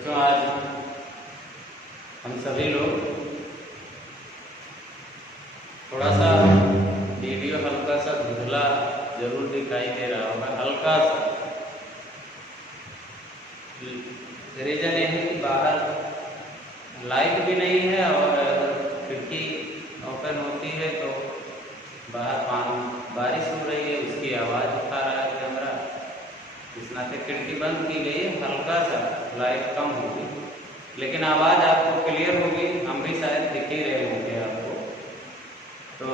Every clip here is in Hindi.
बच्चों, आज हम सभी लोग थोड़ा सा वीडियो हल्का सा धुंधला जरूर दिखाई दे रहा होगा, हल्का सा। रीजन ये है कि बाहर लाइट भी नहीं है और खिड़की ओपन होती है तो बाहर बारिश हो रही है, उसकी आवाज़ उठा रहा है कैमरा। इस नाते खिड़की बंद की गई है, हल्का सा लाइट कम होगी लेकिन आवाज़ आपको क्लियर होगी। हम भी शायद दिख ही रहे होंगे आपको। तो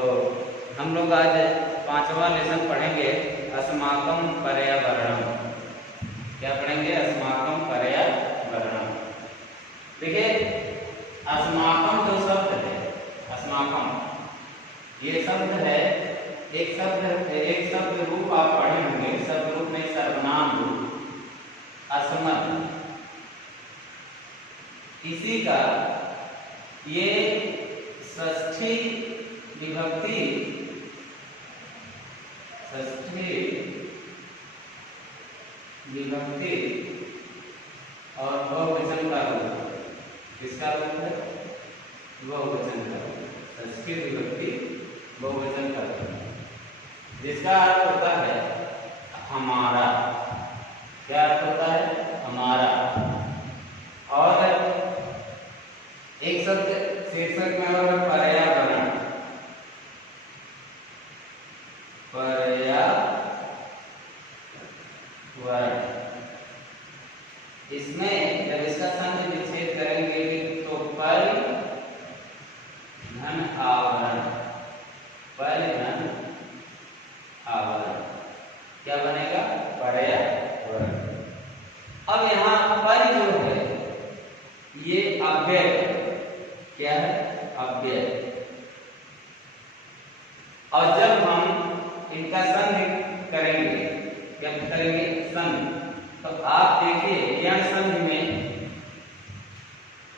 हम लोग आज 5वां लेसन पढ़ेंगे, अस्माकं पर्यावरणम। क्या पढ़ेंगे? अस्माकं पर्यावरणम। देखिए, अस्माकं जो शब्द है, अस्माकं ये शब्द है, एक शब्द रूप आप पढ़े होंगे। शब्द रूप में सर्वनाम रूप अस्मत्, इसी का ये षष्ठी विभक्ति और बहुवचन का रूप। किसका रूप है? बहुवचन का रूप। षष्ठी विभक्ति बहुवचन का रूप, जिसका अर्थ होता है हमारा। क्या अर्थ होता है? हमारा। और एक शब्द शीर्षक में और पर्यावरण। पर्यावरण, इसमें जब इसका संधि विच्छेद करेंगे तो पर धन आवरण, पर धन आवरण क्या बनेगा? पर्यावरण। अब यहाँ पर जो है ये अव्यय। क्या है? अव्यय। और जब हम इनका संधि करेंगे, क्या करेंगे? संधि। तो आप देखिए, यह संधि में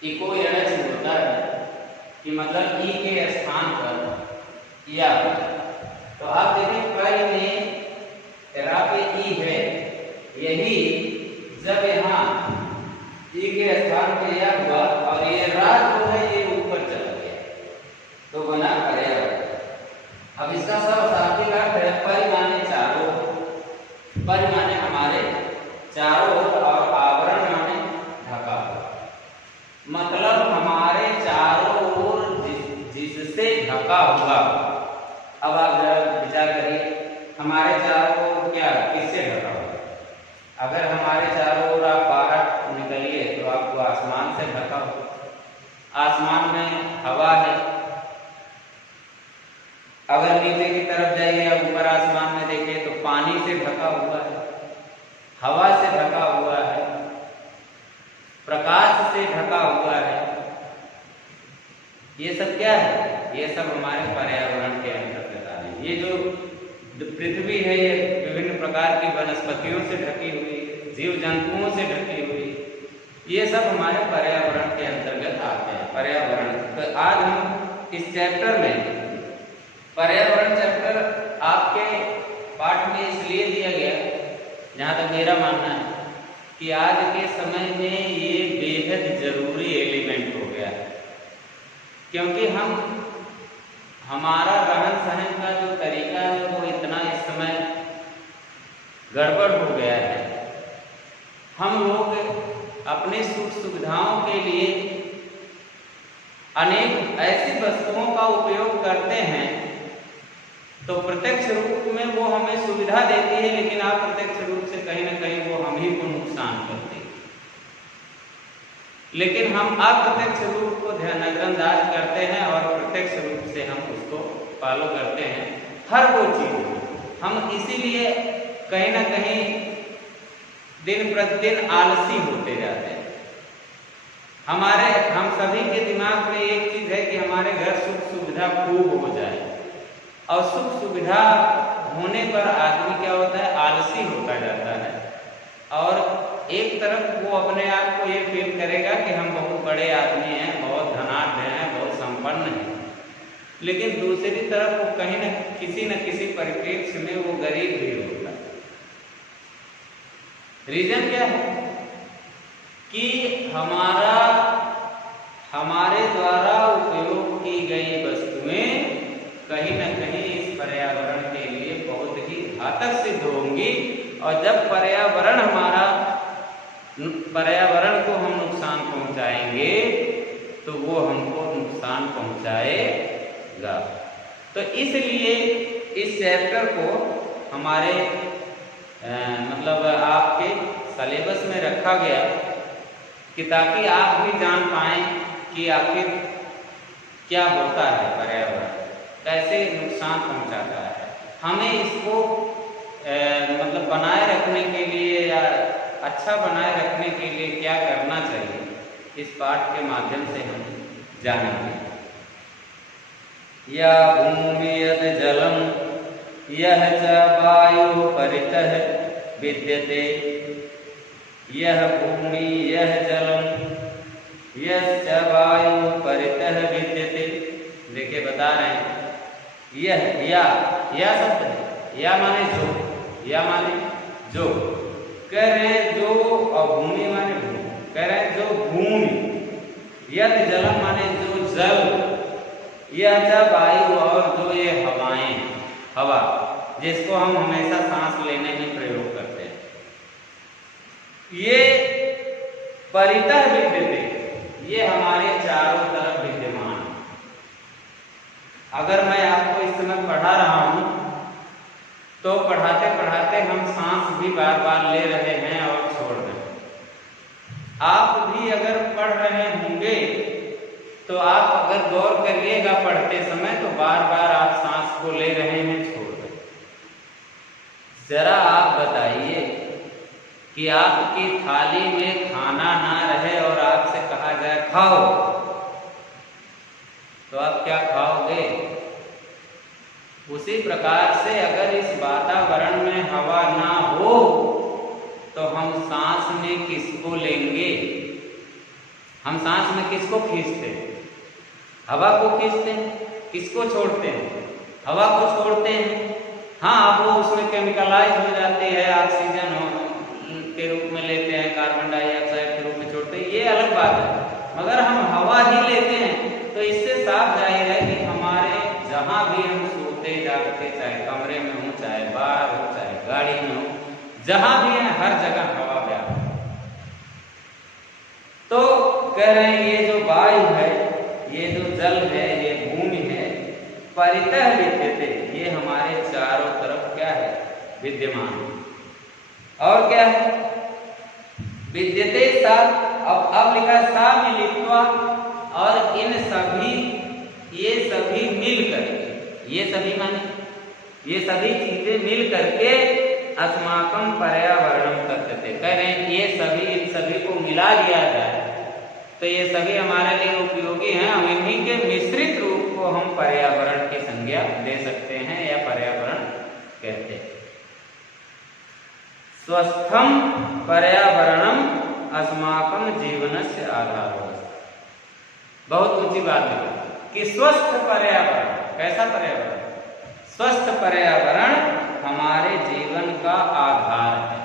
इको यणच होता है कि मतलब ई के स्थान पर या। तो आप देखिए, पर में रा पे ई है, यही जब यहाँ ई के स्थान पे या हुआ और ये रा जो है ये ऊपर चला गया तो बना पर्यावरण। अब इसका शाब्दिक अर्थ है पर माने चारों, पर माने हमारे चारों ओर और आवरण माने ढका हुआ। मतलब हमारे चारों ओर जिससे ढका हुआ। अब आप जरा विचार करिए, हमारे चारों ओर क्या, किससे ढका हुआ? अगर हमारे चारों ओर आप बाहर निकलिए तो आपको आसमान से ढका हुआ। आसमान में हवा है। अगर नीचे की तरफ जाइए या ऊपर आसमान में देखिए तो पानी से ढका हुआ है, हवा से ढका हुआ है, प्रकाश से ढका हुआ है। ये सब क्या है? ये सब हमारे पर्यावरण के अंतर्गत आ रहे हैं। ये जो पृथ्वी है ये विभिन्न प्रकार की वनस्पतियों से ढकी हुई, जीव जंतुओं से ढकी हुई, ये सब हमारे पर्यावरण के अंतर्गत आते हैं। पर्यावरण। तो आज हम इस चैप्टर में, पर्यावरण चैप्टर आपके पाठ में इसलिए दिया गया, जहाँ तक मेरा मानना है कि आज के समय में ये बेहद जरूरी एलिमेंट हो गया है। क्योंकि हमारा रहन सहन का जो तरीका है वो इतना इस समय गड़बड़ हो गया है। हम लोग अपने सुख सुविधाओं के लिए अनेक ऐसी वस्तुओं का उपयोग करते हैं तो प्रत्यक्ष रूप में वो हमें सुविधा देती है, लेकिन अप्रत्यक्ष रूप से कहीं ना कहीं वो हम ही को नुकसान करती है। लेकिन हम अप्रत्यक्ष रूप को नजरअंदाज करते हैं और प्रत्यक्ष रूप से हम उसको फॉलो करते हैं। हर वो चीज हम इसीलिए कहीं ना कहीं दिन प्रतिदिन आलसी होते जाते हैं। हम सभी के दिमाग में एक चीज है कि हमारे घर सुख सुविधा खूब हो जाए, और सुख सुविधा होने पर आदमी क्या होता है? आलसी होता जाता है। और एक तरफ वो अपने आप को ये फील करेगा कि हम बहुत बड़े आदमी हैं, बहुत धनाढ्य हैं, बहुत संपन्न हैं, लेकिन दूसरी तरफ वो कहीं न किसी परिप्रेक्ष्य में वो गरीब भी होता है। रीजन क्या है? कि हमारे द्वारा उपयोग की गई वस्तुएं कहीं न कहीं इस पर्यावरण के लिए बहुत ही घातक सिद्ध होंगी। और जब पर्यावरण को हम नुकसान पहुंचाएंगे तो वो हमको नुकसान पहुंचाएगा। तो इसलिए इस चैप्टर को हमारे मतलब आपके सिलेबस में रखा गया कि ताकि आप भी जान पाएं कि आखिर क्या होता है पर्यावरण, कैसे नुकसान पहुंचाता है। हमें इसको मतलब बनाए रखने के लिए या अच्छा बनाए रखने के लिए क्या करना चाहिए, इस पाठ के माध्यम से हम जानेंगे। या भूमि यद जलम यह च वायु परितः विद्यते, यह भूमि यह जलम यश्च वायु परितः विद्यते। देखिए बता रहे हैं यह या शब्द है, या माने जो कह रहे जो, और भूमि माने भूमि, कह रहे जो भूमि, यद जलम माने जो जल, यह च वायु और जो ये हवा जिसको हम हमेशा सांस लेने में प्रयोग करते हैं, ये परितः विद्यते, ये हमारे चारों तरफ विद्यमान। अगर मैं आपको इस समय पढ़ा रहा हूं तो पढ़ाते पढ़ाते हम सांस भी बार बार ले रहे हैं और छोड़ रहे हैं। आप भी अगर पढ़ रहे होंगे तो आप अगर गौर करिएगा पढ़ते समय तो बार बार आप सांस को ले रहे हैं, छोड़ रहे हैं। जरा आप बताइए कि आपकी थाली में खाना ना रहे और आपसे कहा जाए खाओ, तो आप क्या खाओगे? उसी प्रकार से अगर इस वातावरण में हवा ना हो तो हम सांस में किसको लेंगे? हम सांस में किसको खींचते हैं? हवा को खींचते हैं। किसको छोड़ते हैं? हवा को छोड़ते हैं। हाँ, वो उसमें केमिकलाइज हो जाती है, ऑक्सीजन के रूप में लेते हैं, कार्बन डाइऑक्साइड के रूप में छोड़ते हैं, ये अलग बात है। मगर हम हवा ही लेते हैं तो इससे साफ जाहिर है कि हमारे जहाँ भी हम सोते जागते, चाहे कमरे में हो, चाहे बाहर हो, चाहे गाड़ी में हो, जहाँ भी है हर जगह हवा व्याप्त है। तो कह रहे हैं ये जो वायु है, ये जो जल है, ये भूमि है, परितः विद्यते, ये हमारे चारों तरफ क्या है? विद्यमान। और क्या है? विद्यते साथ, अब लिखा सा मिलित्वा, और इन सभी, ये सभी मिल करके, ये सभी माने ये सभी चीजें मिल करके अस्माकं पर्यावरणं कर्तते। कह रहे हैं ये सभी, इन सभी को मिला लिया जाए तो ये सभी हमारे लिए उपयोगी हैं। हम इन्हीं के मिश्रित रूप को हम पर्यावरण की संज्ञा दे सकते हैं या पर्यावरण कहते हैं। स्वस्थम पर्यावरणम अस्माकं जीवनस्य आधारो। बहुत ऊंची बात है कि स्वस्थ पर्यावरण, कैसा पर्यावरण? स्वस्थ पर्यावरण हमारे जीवन का आधार है।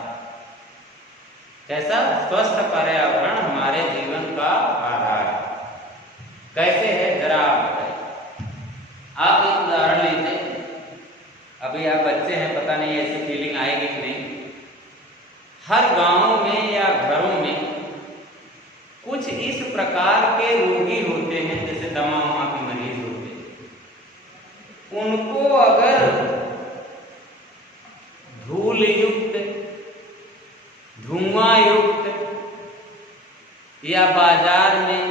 कैसा? स्वस्थ पर्यावरण हमारे जीवन का आधार है। कैसे है जरा आप बताइए। आप एक उदाहरण लीजिए। अभी आप बच्चे हैं, पता नहीं ऐसी फीलिंग आएगी कि नहीं। हर गांव में या घरों में कुछ इस प्रकार के रोगी होते हैं, जैसे दमा के मरीज होते हैं। उनको अगर धूल युक्त, धुआं युक्त या बाजार में,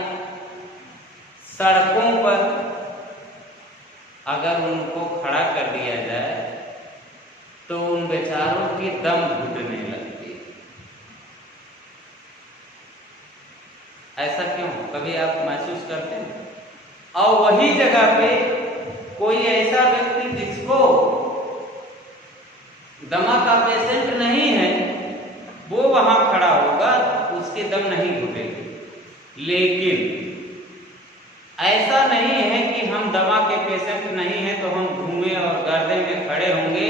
सड़कों पर अगर उनको खड़ा कर दिया जाए तो उन बेचारों की दम घुटने लगती है। ऐसा क्यों? कभी आप महसूस करते हैं? और वही जगह पे कोई ऐसा व्यक्ति जिसको दमा का पेशेंट नहीं है, वो वहां खड़ा होगा, उसके दम नहीं घुटेगी। लेकिन ऐसा नहीं है कि हम दमा के पेशेंट नहीं हैं तो हम धुएं और गर्दे में खड़े होंगे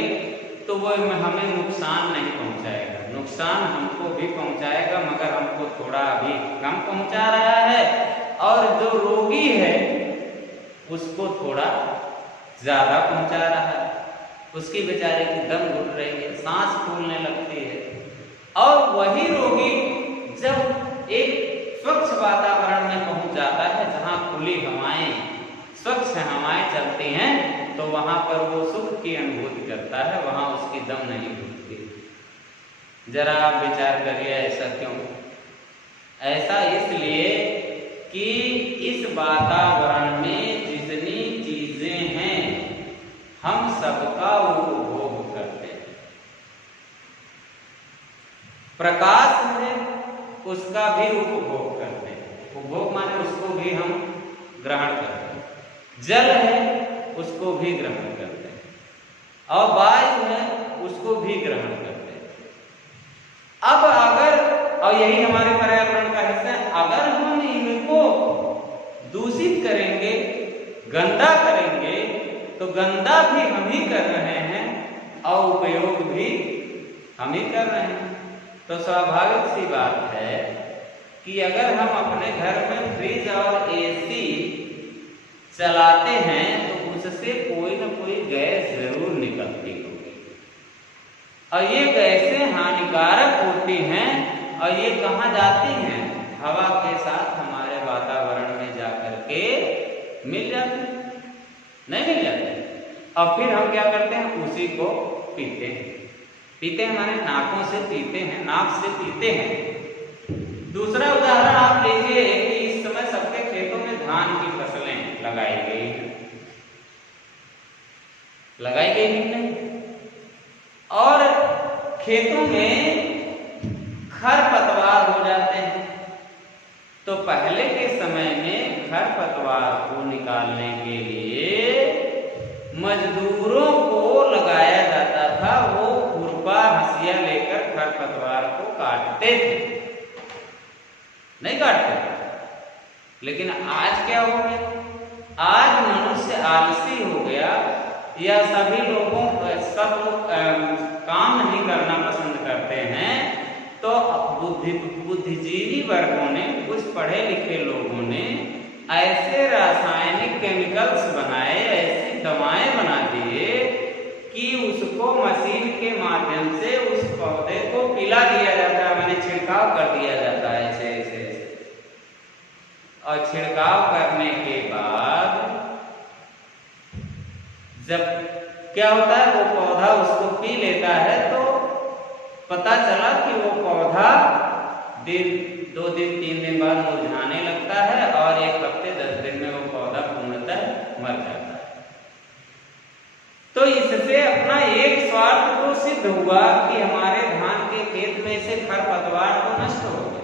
तो वो हमें नुकसान नहीं पहुंचाएगा। नुकसान हमको भी पहुंचाएगा, मगर हमको थोड़ा अभी कम पहुंचा रहा है, और जो रोगी है उसको थोड़ा ज्यादा पहुंचा रहा है। उसकी बेचारे की दम घुट रही है, सांस फूलने लगती है। और वही रोगी जब एक स्वच्छ वातावरण में पहुंच जाता है, जहां खुली हवाएं, स्वच्छ हवाएं चलती हैं, तो वहां पर वो सुख की अनुभूति करता है, वहां उसकी दम नहीं घुटती। जरा आप विचार करिए, ऐसा क्यों? ऐसा इसलिए कि इस वातावरण में जितनी चीजें हैं हम सबका उपभोग करते हैं। प्रकाश है उसका भी उपभोग करते हैं, उपभोग माने उसको भी हम ग्रहण करते हैं। जल है उसको भी ग्रहण करते हैं, और वायु है उसको भी ग्रहण करते हैं। अब अगर, और यही हमारे पर्यावरण का हिस्सा है, अगर हम इनको दूषित करेंगे, गंदा करेंगे, तो गंदा भी हम ही कर रहे हैं और उपयोग भी हम ही कर रहे हैं। तो स्वाभाविक सी बात है कि अगर हम अपने घर में फ्रिज और एसी चलाते हैं तो उससे कोई ना कोई गैस जरूर निकलती होगी, और ये गैसें हानिकारक होती हैं, और ये कहाँ जाती हैं? हवा के साथ हमारे वातावरण में जाकर के मिल जाती है, नहीं मिल जाती। और फिर हम क्या करते हैं? उसी को पीते हैं। पीते हैं माने नाकों से पीते हैं, नाक से पीते हैं। दूसरा उदाहरण आप लीजिए कि इस समय सबके खेतों में धान की फसलें लगाई गई हैं, लगाई गई नहीं, और खेतों में खरपतवार हो जाते हैं। तो पहले के समय में खरपतवार को निकालने के लिए मजदूरों को लगाया जाता था, वो खुरपा हंसिया लेकर खरपतवार को काटते थे, नहीं काटते थे। लेकिन आज क्या हो गया? आज मनुष्य आलसी हो गया, या सभी लोगों सब लोग काम नहीं करना पसंद करते हैं, तो बुद्धिजीवी वर्गों ने, कुछ पढ़े लिखे लोगों ने ऐसे रासायनिक केमिकल्स बनाए, ऐसी दवाएं बना दिए कि उसको मशीन के माध्यम से उस पौधे को पिला दिया जाता है, माने छिड़काव कर दिया जाता है ऐसे ऐसे ऐसे। और छिड़काव करने के बाद जब क्या होता है, वो पौधा उसको पी लेता है, तो पता चला कि वो पौधा 2 दिन 3 दिन बाद मुरझाने लगता है, और 1 हफ्ते 10 दिन में वो पौधा पूर्णतः मर जाता है। तो इससे अपना एक स्वार्थ तो सिद्ध हुआ कि हमारे धान के खेत में से खरपतवार तो नष्ट हो गया,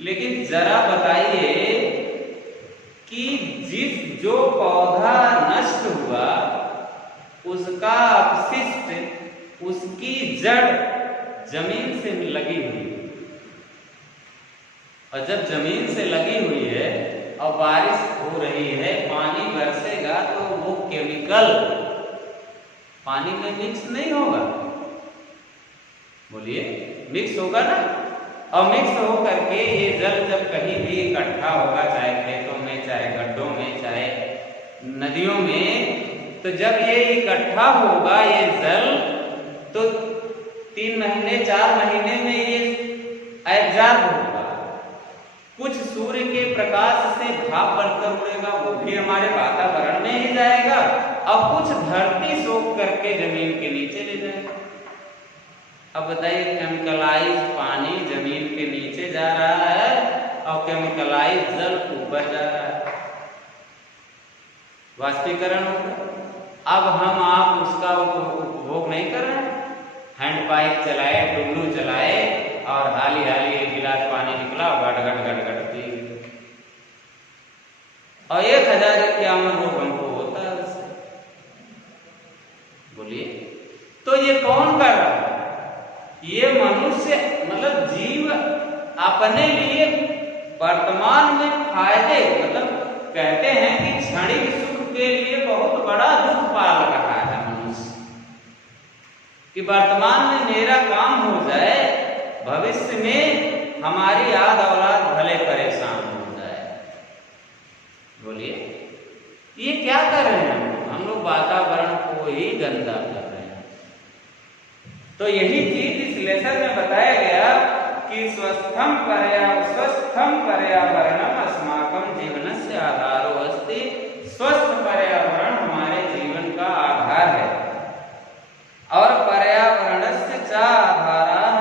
लेकिन जरा बताइए कि जो पौधा नष्ट हुआ उसका अपशिष्ट, उसकी जड़ जमीन से लगी हुई, और जब जमीन से लगी हुई है और बारिश हो रही है, पानी बरसेगा, तो वो केमिकल पानी में मिक्स नहीं होगा? बोलिए, मिक्स होगा ना? और मिक्स हो करके ये जल जब कहीं भी इकट्ठा होगा, चाहे खेतों में, चाहे गड्ढों में, चाहे नदियों में, तो जब ये इकट्ठा होगा ये जल, तो 3 महीने 4 महीने में ये एब्जॉर्ब होगा। कुछ सूर्य के प्रकाश से भाप बनकर उड़ेगा, वो भी हमारे वातावरण में ही जाएगा, और कुछ धरती सोख करके जमीन के नीचे ले जाएगा। अब बताइए, केमिकलाइज पानी जमीन के नीचे जा रहा है और केमिकलाइज जल ऊपर जा रहा है, वाष्पीकरण होगा। अब हम आप उसका उपभोग नहीं कर रहे हैं। हैंड पाइप चलाए, टुल्लू चलाए, और हाली हाली 1 गिलास पानी निकला, गट गट गट गट पी, और 1051 रोग हमको होता है उससे। बोलिए, तो ये कौन कर रहा है? ये मनुष्य, मतलब जीव अपने लिए वर्तमान में फायदे, मतलब कहते हैं कि क्षणिक सुख के लिए बहुत बड़ा दुख पाल रहा है मनुष्य, कि वर्तमान में मेरा काम हो जाए में हमारी आद औलाद भले परेशान हो जाए। बोलिए ये क्या कर रहे हैं हम लोग वातावरण को ही गंदा कर रहे हैं। तो यही चीज इस लेसन में बताया गया कि स्वस्थम पर्यावरणम अस्माकं जीवनस्य आधारो अस्ति। स्वस्थ पर्यावरण हमारे जीवन का आधार है। और पर्यावरणस्य च आधारः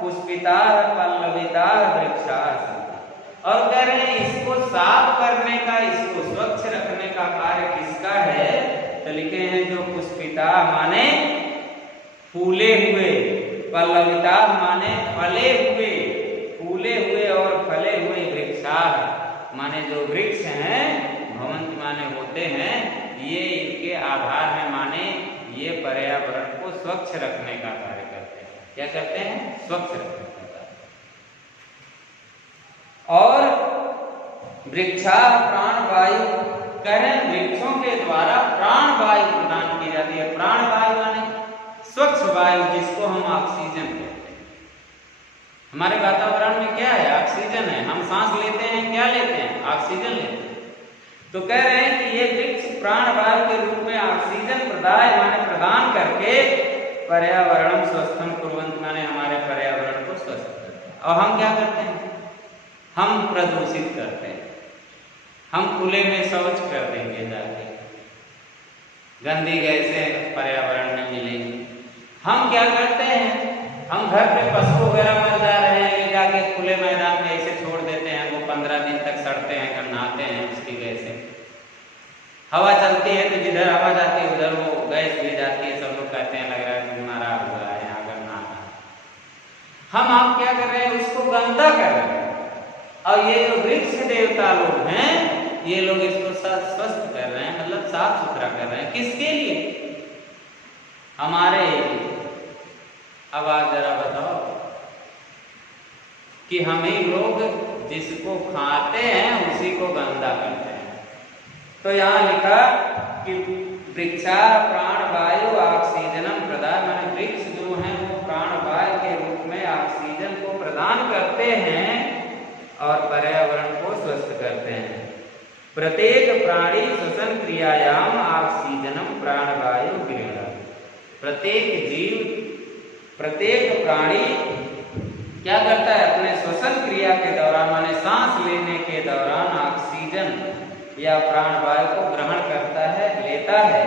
पुष्पिताः पल्लविताः वृक्षाः सन्ति। और कह रहे हैं इसको साफ करने का, इसको स्वच्छ रखने का कार्य किसका है? तो लिखे हैं जो पुष्पिता माने फूले हुए, पल्लविता माने फले हुए, फूले हुए और फले हुए, वृक्षाः माने जो वृक्ष हैं, भवंत माने होते हैं, ये इनके आधार है, माने ये पर्यावरण को स्वच्छ रखने का कार्य करते हैं। क्या करते हैं? स्वच्छ रखने का कार्य। और वृक्षा प्राण वायु, करें वृक्षों के द्वारा प्राण वायु प्रदान की जाती है। प्राण वायु माने स्वच्छ वायु, जिसको हम ऑक्सीजन कहते हैं। हमारे वातावरण में क्या है? ऑक्सीजन है। हम सांस लेते हैं, क्या लेते हैं? ऑक्सीजन लेते हैं। तो कह रहे हैं कि ये वृक्ष प्राण वायु के रूप में ऑक्सीजन प्रदान करके पर्यावरण स्वस्थम कुर्वन्ति माने हमारे पर्यावरण को स्वस्थ करते हैं। और हम क्या करते हैं? हम प्रदूषित करते हैं। हम खुले में शौच कर देंगे, जाके गंदी गैसें पर्यावरण में मिलेंगी। हम क्या करते हैं? हम घर पे पशु वगैरह मर जा रहे हैं, ले जाके खुले मैदान में ऐसे छोड़ देते हैं, वो 15 दिन तक सड़ते हैं, कर नहाते हैं उसकी गैसें। हवा चलती है तो जिधर हवा जाती है उधर वो गैस भी जाती है। सब लोग कहते हैं लग रहा है बीमारा हुआ है यहाँ पर नहाना। हम आप क्या कर रहे हैं? उसको गंदा कर रहे हैं। और ये जो वृक्ष देवता लोग हैं, ये लोग इसको स्वस्थ कर रहे हैं, मतलब साफ सुथरा कर रहे हैं। किसके लिए? हमारे। अब आप जरा बताओ कि हम ही लोग जिसको खाते हैं उसी को गंदा करते हैं। तो यहाँ लिखा कि वृक्षा प्राण वायु ऑक्सीजनम प्रदान, माने वृक्ष जो हैं वो प्राण वायु के रूप में ऑक्सीजन को प्रदान करते हैं और पर्यावरण को स्वस्थ करते हैं। प्रत्येक प्राणी श्वसन क्रियायाम ऑक्सीजनम प्राणवायु गृह्णाति। प्रत्येक जीव, प्रत्येक प्राणी क्या करता है? अपने श्वसन क्रिया के दौरान, माने सांस लेने के दौरान ऑक्सीजन या प्राणवायु को ग्रहण करता है, लेता है।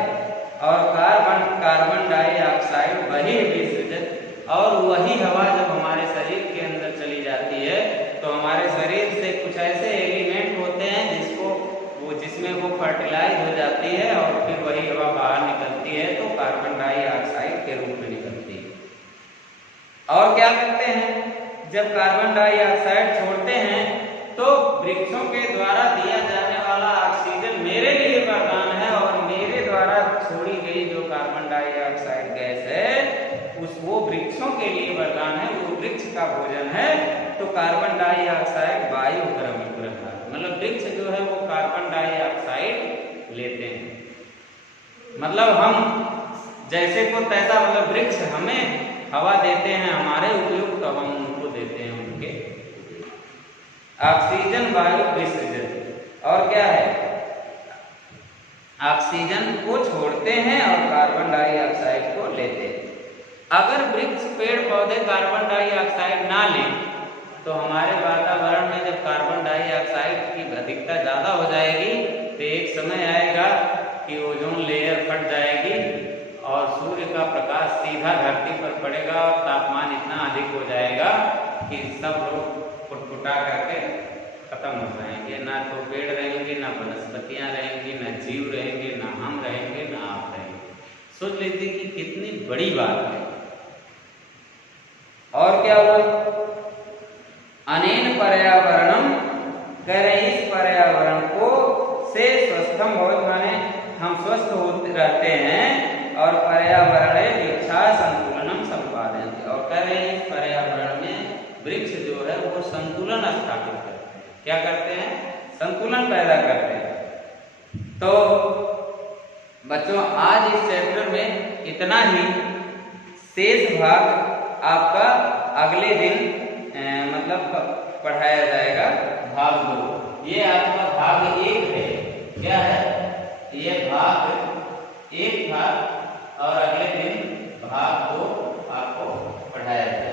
और कार्बन डाइऑक्साइड वही विसर्जित, और वही हवा जब हमारे शरीर के अंदर चली जाती है तो हमारे शरीर से कुछ ऐसे एलिमेंट होते हैं जिसमें वो फर्टिलाइज हो जाती है और फिर वही हवा बाहर निकलती है, तो कार्बन डाइऑक्साइड के रूप में निकलती है। और क्या करते हैं? जब कार्बन डाइऑक्साइड छोड़ते हैं तो वृक्षों के द्वारा दिया जाने वाला ऑक्सीजन मेरे लिए वरदान है, और मेरे द्वारा छोड़ी गई जो कार्बन डाइऑक्साइड गैस है वो वृक्षों के लिए वरदान है, वो वृक्ष का भोजन है। तो कार्बन डाइऑक्साइड वायु क्रमिक, मतलब वृक्ष जो है वो कार्बन डाइऑक्साइड लेते हैं। मतलब हम जैसे को तैसा, मतलब वृक्ष हमें हवा देते हैं हमारे उपयोग, तो हम उनको देते हैं उनके। ऑक्सीजन वायु विसर्जित, और क्या है? ऑक्सीजन को छोड़ते हैं और कार्बन डाइऑक्साइड को लेते हैं। अगर वृक्ष पेड़ पौधे कार्बन डाइऑक्साइड ना लें तो हमारे वातावरण में जब कार्बन डाइऑक्साइड की अधिकता ज़्यादा हो जाएगी तो एक समय आएगा कि ओजोन लेयर फट जाएगी और सूर्य का प्रकाश सीधा धरती पर पड़ेगा और तापमान इतना अधिक हो जाएगा कि सब लोग फुटफुटा करके खत्म हो जाएंगे। ना तो पेड़ रहेंगे, ना वनस्पतियाँ रहेंगी, ना जीव रहेंगे, ना हम रहेंगे, ना आप रहेंगे। सोच लीजिए कि कितनी बड़ी बात है। और क्या हुआ? अनेन पर्यावरणम, कह रहे इस पर्यावरण को से स्वस्थम भवति, माने हम स्वस्थ होते रहते हैं। और पर्यावरण वृक्षा संतुलनम संपादयन्ति, और कह रहे इस पर्यावरण में वृक्ष जो है वो संतुलन स्थापित करते हैं। क्या करते हैं? संतुलन पैदा करते हैं। तो बच्चों आज इस चैप्टर में इतना ही। शेष भाग आपका अगले दिन मतलब पढ़ाया जाएगा भाग 2। ये आपका भाग 1 है। क्या है ये? भाग 1 था और अगले दिन भाग 2 आपको पढ़ाया जाएगा।